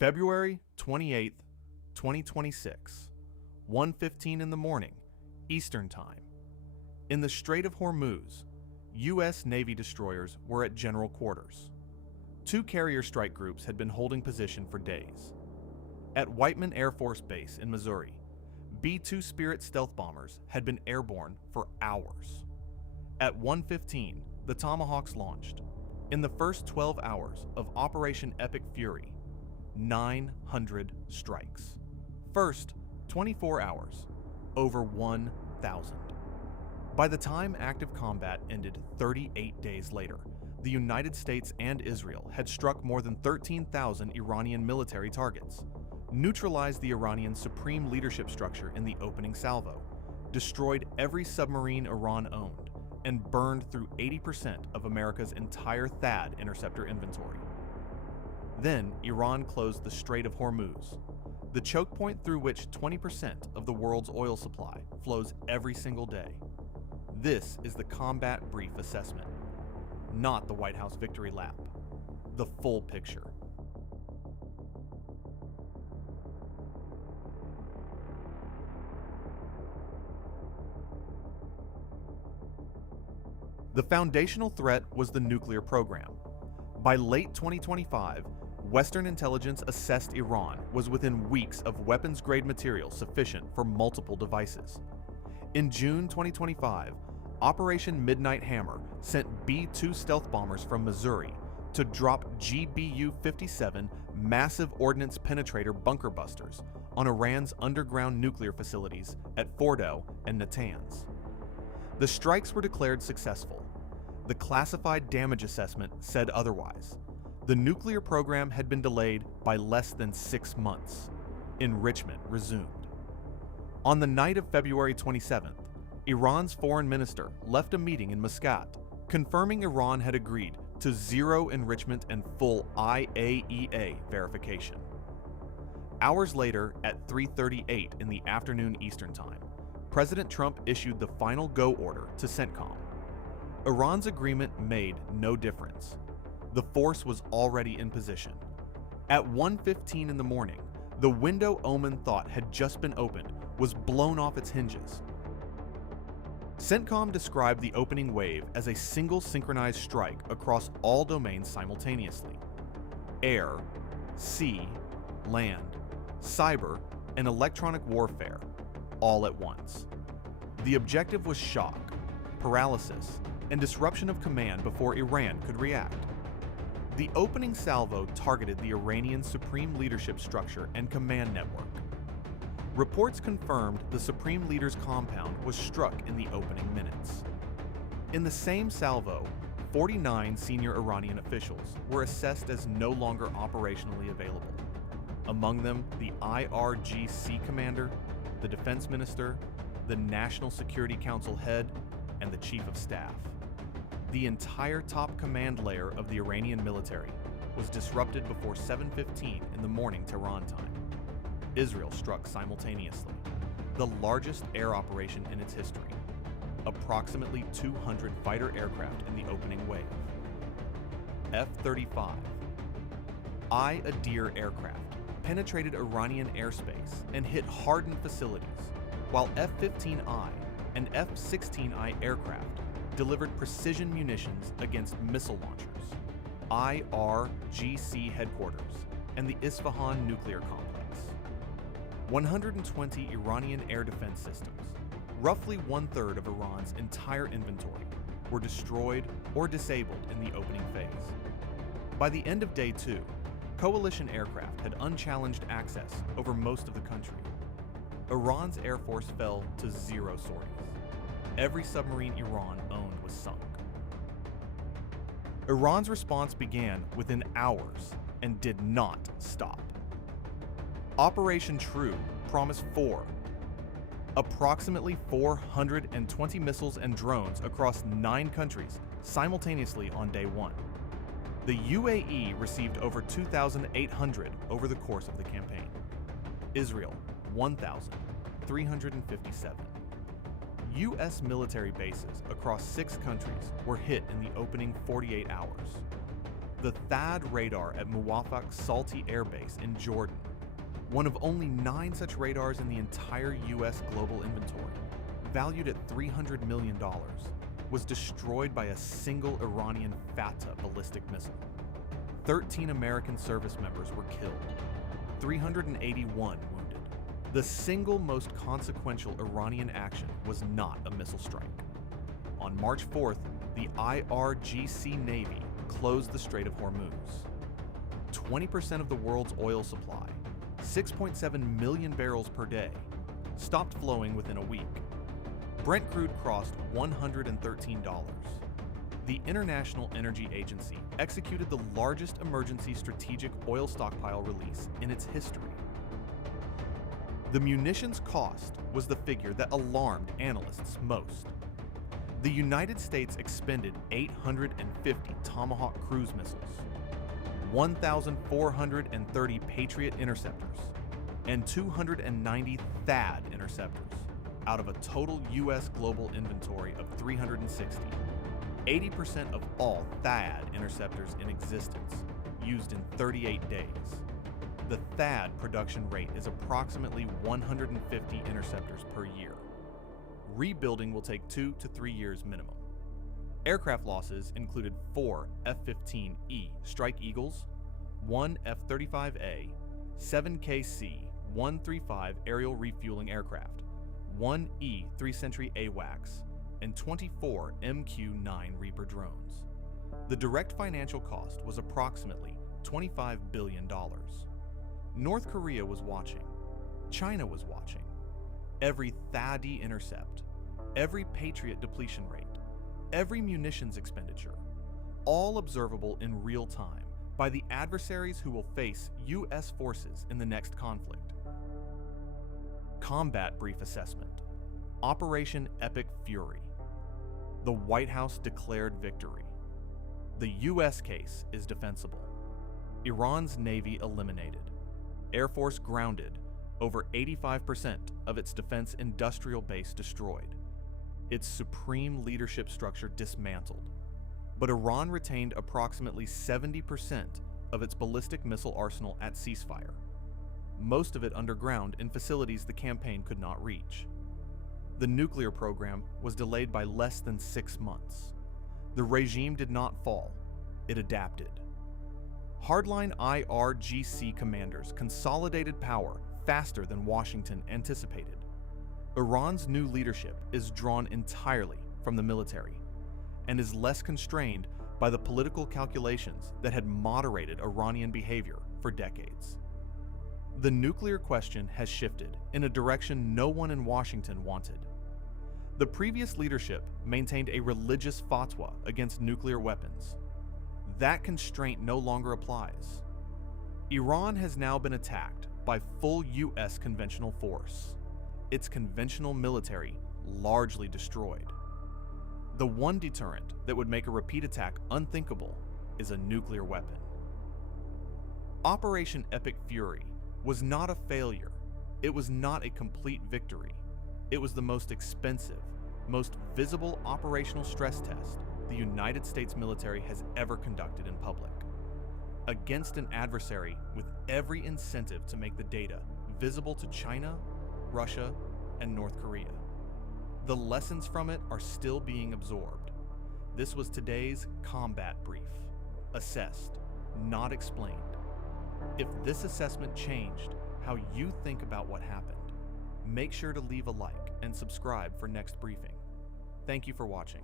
February 28th, 2026, 1:15 in the morning, Eastern Time. In the Strait of Hormuz, U.S. Navy destroyers were at general quarters. Two carrier strike groups had been holding position for days. At Whiteman Air Force Base in Missouri, B-2 Spirit stealth bombers had been airborne for hours. At 1:15, the Tomahawks launched. In the first 12 hours of Operation Epic Fury, 900 strikes. First 24 hours, over 1,000. By the time active combat ended 38 days later, the United States and Israel had struck more than 13,000 Iranian military targets, neutralized the Iranian supreme leadership structure in the opening salvo, destroyed every submarine Iran owned, and burned through 80% of America's entire THAAD interceptor inventory. Then, Iran closed the Strait of Hormuz, the choke point through which 20% of the world's oil supply flows every single day. This is the combat brief assessment, not the White House victory lap. The full picture. The foundational threat was the nuclear program. By late 2025, Western intelligence assessed Iran was within weeks of weapons-grade material sufficient for multiple devices. In June 2025, Operation Midnight Hammer sent B-2 stealth bombers from Missouri to drop GBU-57 massive ordnance penetrator bunker busters on Iran's underground nuclear facilities at Fordow and Natanz. The strikes were declared successful. The classified damage assessment said otherwise. The nuclear program had been delayed by less than 6 months. Enrichment resumed. On the night of February 27th, Iran's foreign minister left a meeting in Muscat, confirming Iran had agreed to zero enrichment and full IAEA verification. Hours later, at 3:38 in the afternoon Eastern Time, President Trump issued the final go order to CENTCOM. Iran's agreement made no difference. The force was already in position. At 1:15 in the morning, the window Oman thought had just been opened was blown off its hinges. CENTCOM described the opening wave as a single synchronized strike across all domains simultaneously: air, sea, land, cyber, and electronic warfare, all at once. The objective was shock, paralysis, and disruption of command before Iran could react. The opening salvo targeted the Iranian supreme leadership structure and command network. Reports confirmed the supreme leader's compound was struck in the opening minutes. In the same salvo, 49 senior Iranian officials were assessed as no longer operationally available. Among them, the IRGC commander, the defense minister, the National Security Council head, and the chief of staff. The entire top command layer of the Iranian military was disrupted before 7:15 in the morning Tehran time. Israel struck simultaneously, the largest air operation in its history, approximately 200 fighter aircraft in the opening wave. F-35 I-Adir aircraft penetrated Iranian airspace and hit hardened facilities, while F-15I and F-16I aircraft delivered precision munitions against missile launchers, IRGC headquarters, and the Isfahan nuclear complex. 120 Iranian air defense systems, roughly 1/3 of Iran's entire inventory, were destroyed or disabled in the opening phase. By the end of Day 2, coalition aircraft had unchallenged access over most of the country. Iran's air force fell to 0 sorties. Every submarine Iran owned was sunk. Iran's response began within hours and did not stop. Operation True promised approximately 420 missiles and drones across 9 countries simultaneously on Day 1. The UAE received over 2,800 over the course of the campaign. Israel, 1,357. U.S. military bases across 6 countries were hit in the opening 48 hours. The THAAD radar at Muwafaq Salti Air Base in Jordan, one of only 9 such radars in the entire U.S. global inventory, valued at $300 million, was destroyed by a single Iranian Fatah ballistic missile. 13 American service members were killed, 381 wounded. The single most consequential Iranian action was not a missile strike. On March 4th, the IRGC Navy closed the Strait of Hormuz. 20% of the world's oil supply, 6.7 million barrels per day, stopped flowing within a week. Brent crude crossed $113. The International Energy Agency executed the largest emergency strategic oil stockpile release in its history. The munitions cost was the figure that alarmed analysts most. The United States expended 850 Tomahawk cruise missiles, 1,430 Patriot interceptors, and 290 THAAD interceptors out of a total U.S. global inventory of 360. 80% of all THAAD interceptors in existence, used in 38 days. The THAAD production rate is approximately 150 interceptors per year. Rebuilding will take 2 to 3 years minimum. Aircraft losses included 4 F-15E Strike Eagles, 1 F-35A, 7 KC-135 aerial refueling aircraft, 1 E-3 Sentry AWACS, and 24 MQ-9 Reaper drones. The direct financial cost was approximately $25 billion. North Korea was watching. China was watching. Every THAAD intercept, every Patriot depletion rate, every munitions expenditure, all observable in real time by the adversaries who will face U.S. forces in the next conflict. Combat Brief Assessment. Operation Epic Fury. The White House declared victory. The U.S. case is defensible. Iran's Navy eliminated. Air Force grounded. Over 85% of its defense industrial base destroyed. Its supreme leadership structure dismantled. But Iran retained approximately 70% of its ballistic missile arsenal at ceasefire, most of it underground in facilities the campaign could not reach. The nuclear program was delayed by less than 6 months. The regime did not fall, it adapted. Hardline IRGC commanders consolidated power faster than Washington anticipated. Iran's new leadership is drawn entirely from the military and is less constrained by the political calculations that had moderated Iranian behavior for decades. The nuclear question has shifted in a direction no one in Washington wanted. The previous leadership maintained a religious fatwa against nuclear weapons. That constraint no longer applies. Iran has now been attacked by full U.S. conventional force, its conventional military largely destroyed. The one deterrent that would make a repeat attack unthinkable is a nuclear weapon. Operation Epic Fury was not a failure. It was not a complete victory. It was the most expensive, most visible operational stress test the United States military has ever conducted in public, against an adversary with every incentive to make the data visible to China, Russia, and North Korea. The lessons from it are still being absorbed. This was today's combat brief. Assessed, not explained. If this assessment changed how you think about what happened, make sure to leave a like and subscribe for next briefing. Thank you for watching.